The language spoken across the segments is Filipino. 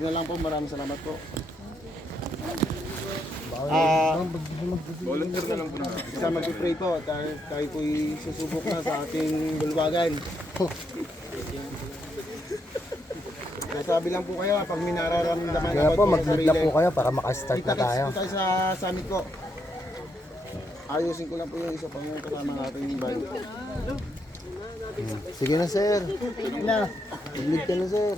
Yun lang po, maraming salamat po. Volunteer na lang po na. Isa mag-pray po at tayo po'y susubok na sa ating bulwagan. Sabi lang po kayo pag may nararamdaman Kaya po, mag-lead na po kayo para makastart na tayo. Kita tayo sa summit ko. Ayusin ko lang po yung isa pang kasama natin yung band. Sige na, sir. Sige na. Mag-lead ka na, sir.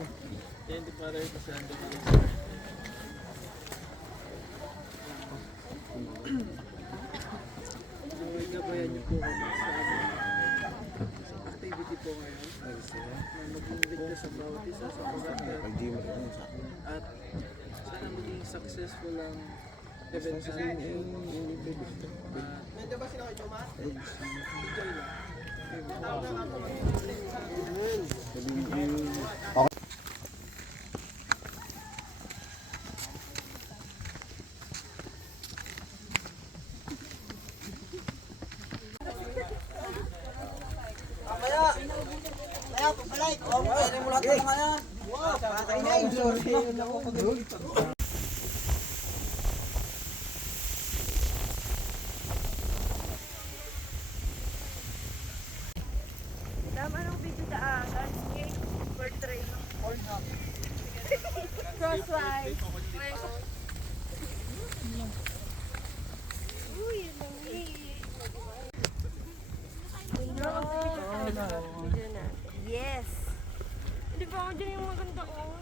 Gabayan niyo po kami sa activity po ngayon na maging ligtas sa bawat isa sa pag-attend at sana maging successful ang event natin. Medyo ba sila kayo, Choma? Enjoy lang. Dama ng video daan, landscape, portrait, crosswise. Uy, yes. Hindi ba ako dyan yung maganda ko?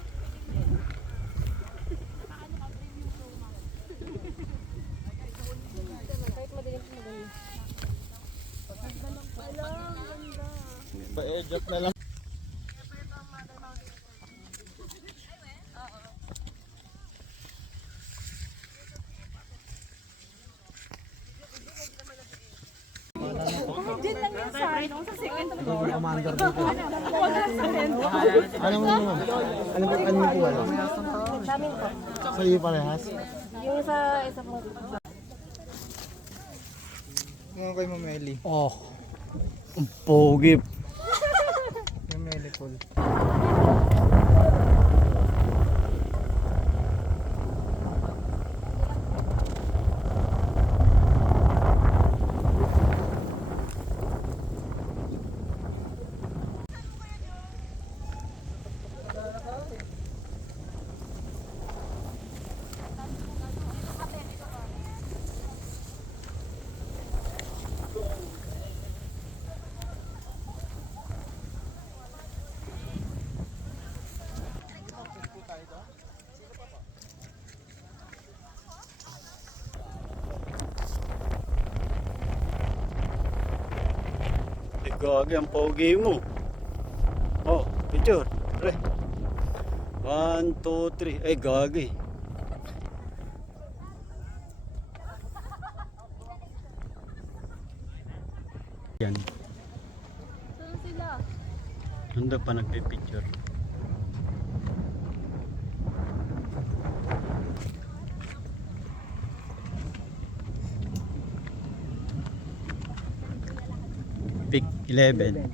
Kahit madilim sa maganda. Wala, ang ganda. Pa-edit na lang. Diyan lang yung sa ano, sa second floor. Commander dito. Wala sa second floor. Ano mo naman? Ano po wala? Sa amin po. Sa iyo parehas? Yung sa isa po. Mga kay Mameli. Oh. Ang pogi. Mameli Paul. Gagi ang pogi mo. Oh, picture. Pre. 1, 2, 3. Ay, gagi. Yan. Saan sila? Nanda pa nagpipicture. Pick 11.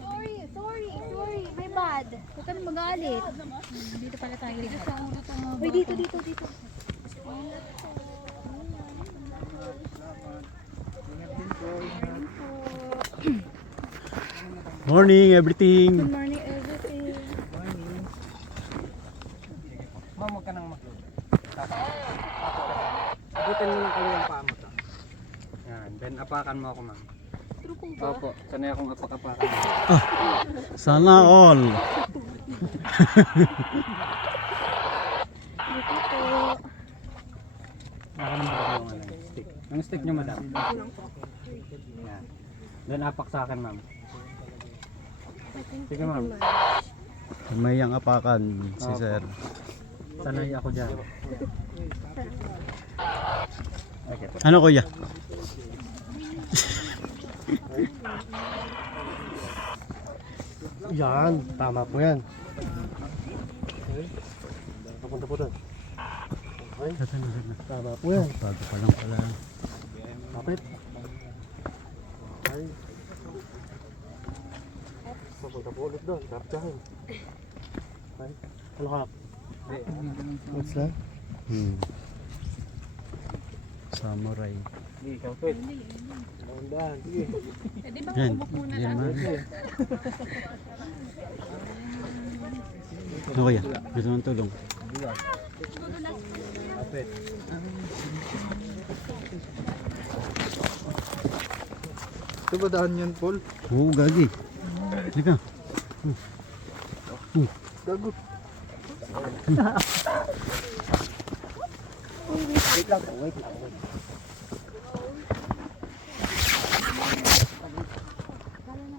Sorry. My bad. Huwag ka na magalit. Dito pala tayo. Uy, dito. Morning, everything. Good morning, everything. Ma'am, huwag ka nang mag-load. Abutin mo ng kaliwang paa mo to. Yan, then apakan mo ako, ma'am. True po ba? Opo, sanay akong apak-apakan. Sana all. Dito po. Nakanan mo yung stick. Yung stick nyo, madam. Yan. Then apak sa akin, ma'am. Sige, ma'am. May ang apakan si Opo. sir. Sanay ako dyan. Okay. Ano kuya? Yan. Tama po yan. Okay. Papunta po doon. Okay. Tama po yan. Bago pa lang pala. Kapit. Ay. Papunta po ulit doon. Kaptyahin. Ay. Ano ka? What's that? Samurai. Sige, kapit. Dahan-dahan. Sige. Pwede ba Yan. humok muna Yan lang? man. Ano kaya? Gusto mong tulong? Kapit. Ito ba daan yan, Paul? Oo, gagi. Halika. Gago. Wait lang. Wait lang.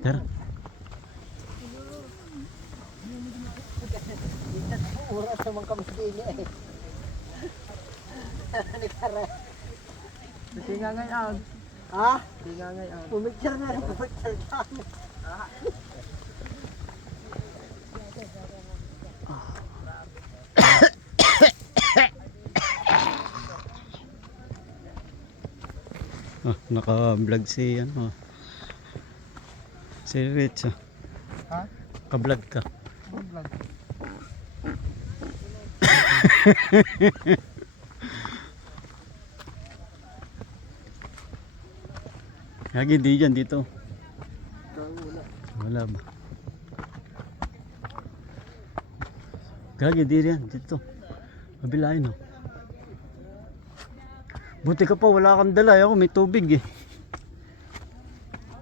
Tara. Oras naman kami sa niya eh. Kasi nga ngayon. Ha? Kasi nga ngayon. Pumicture na rin. Pumicture na. Naka-vlog si ano. Si Rich. Ha? Ka-vlog ka. Vlog. Gagi, di dyan, dito. Wala ba? Gagi, di yan, dito. Kabilain, oh. Buti ka pa, wala kang dala. Ako, may tubig, eh.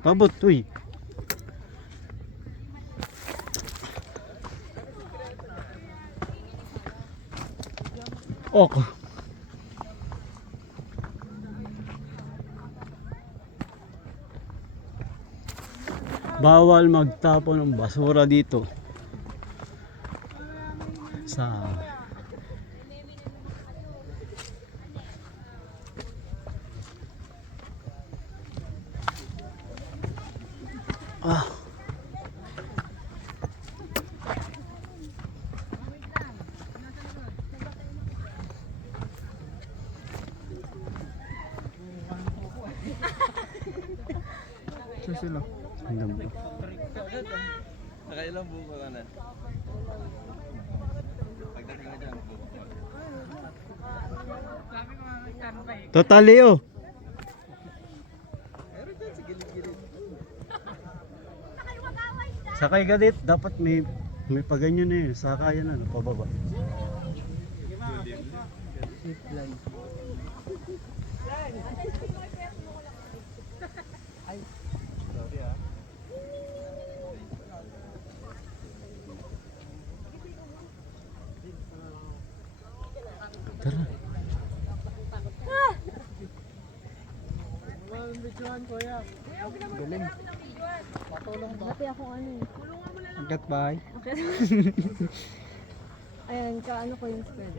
Pabot, uy. Ok. Bawal magtapon ng basura dito. Sa Saan sila? hanggang ba? Nakailang buko ka na? Pagdating mo dyan, buko. Totally, oh. Sakay ka dit, dapat may paganyan na yun. Sakayan na, pababa. Tara. Galing. Dati ako ano eh. Agad bahay. Ayan, kaano ko yung spread.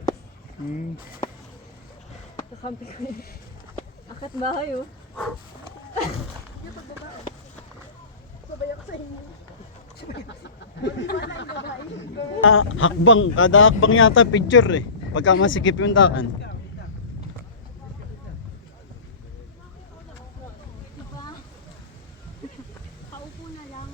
Kakampi ko yun. Akat bahay oh. Sabay ako sa inyo. Hakbang, kada hakbang yata picture eh. Pagka masikip yung daan. Diba? Kaupo na lang.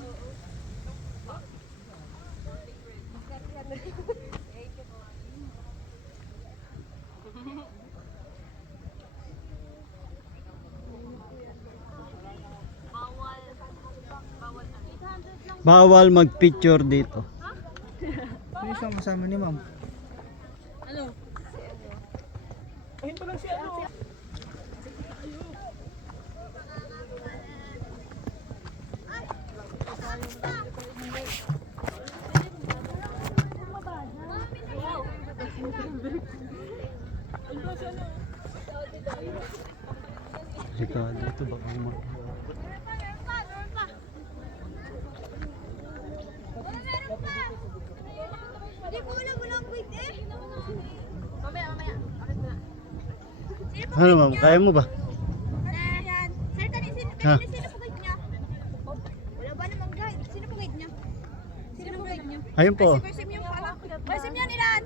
Bawal mag-picture dito. Ano yung kasama ni ma'am? Ano? Ayun pa lang si ano. Ikaw dito baka mo. Hindi ko walang wait eh. Mamaya. Akit na. Ano ma'am, kaya mo ba? Ayan. Sir, Ha? sino po guide niya? Wala ba namang guide? Sino po guide niya? Sino po guide niya? Ayun po. Versim yung pala. Versim yan nilan.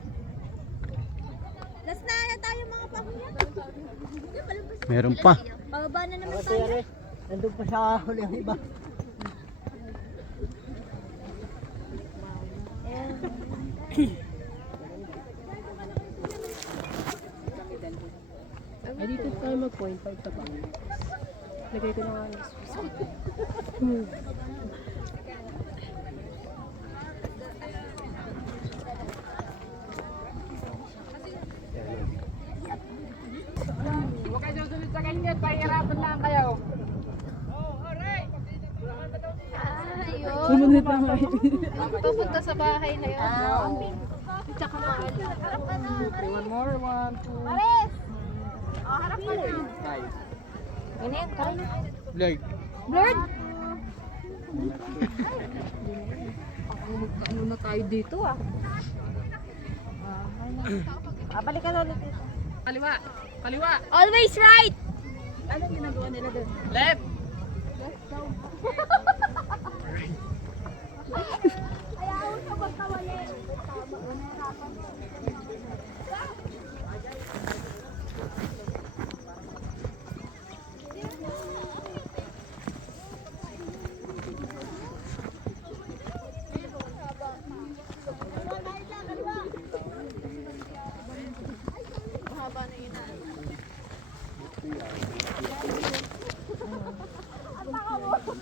Last na tayo mga pamilya. Meron pa. Pababa na naman tayo. Nandun pa sa huli ang iba. Ay, dito tayo mag-point 5 sa pang. Lagay ko na nga yung Ayun. sumunod na nga. Papunta sa bahay na yun. Tsaka maalis. One more, 1, 2, Pares! Oh, harap ka na. 5. Ano yan? Kain na. Blurred. Blurred? Ano na tayo dito ah. Balikan na ulit dito. Kaliwa. Kaliwa. Always right! Anong ginagawa nila doon? Left. Ayaw sa pagkawali.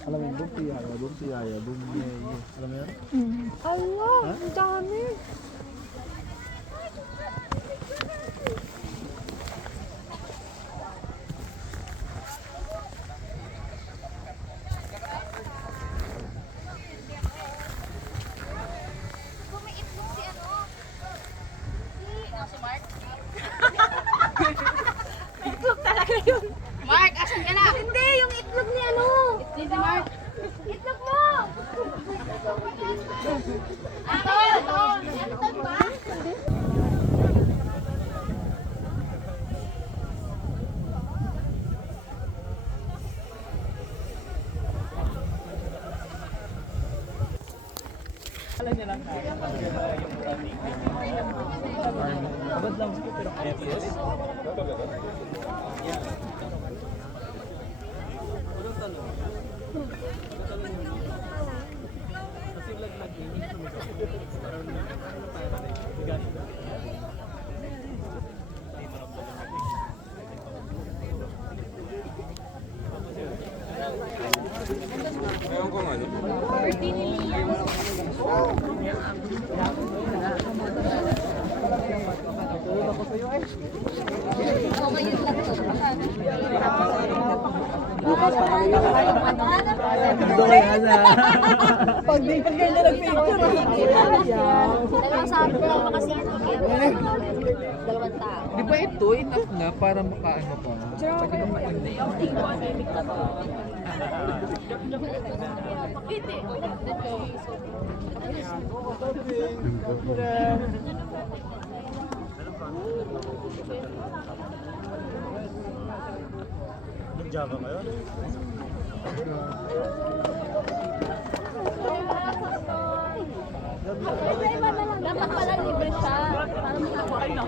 Alam mo, bumpiyaya. Alam mo yan? Allah, ang dami. Itlog talaga yun. Mark, asan ka na? Hindi, yung itlog ni ano. Itlog ni Mark. Itlog mo! Ito! Itlog ba? Pag di ka ganyan na nag-picture. Dalawang sabi ko lang kasi ito. Dalawang tao. Di ba ito enough na para makaano pa? Nag-Java kayo? Dapat pala libre siya. Para makakuha na.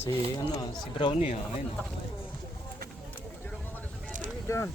Si Brownie, ayun. Diyan.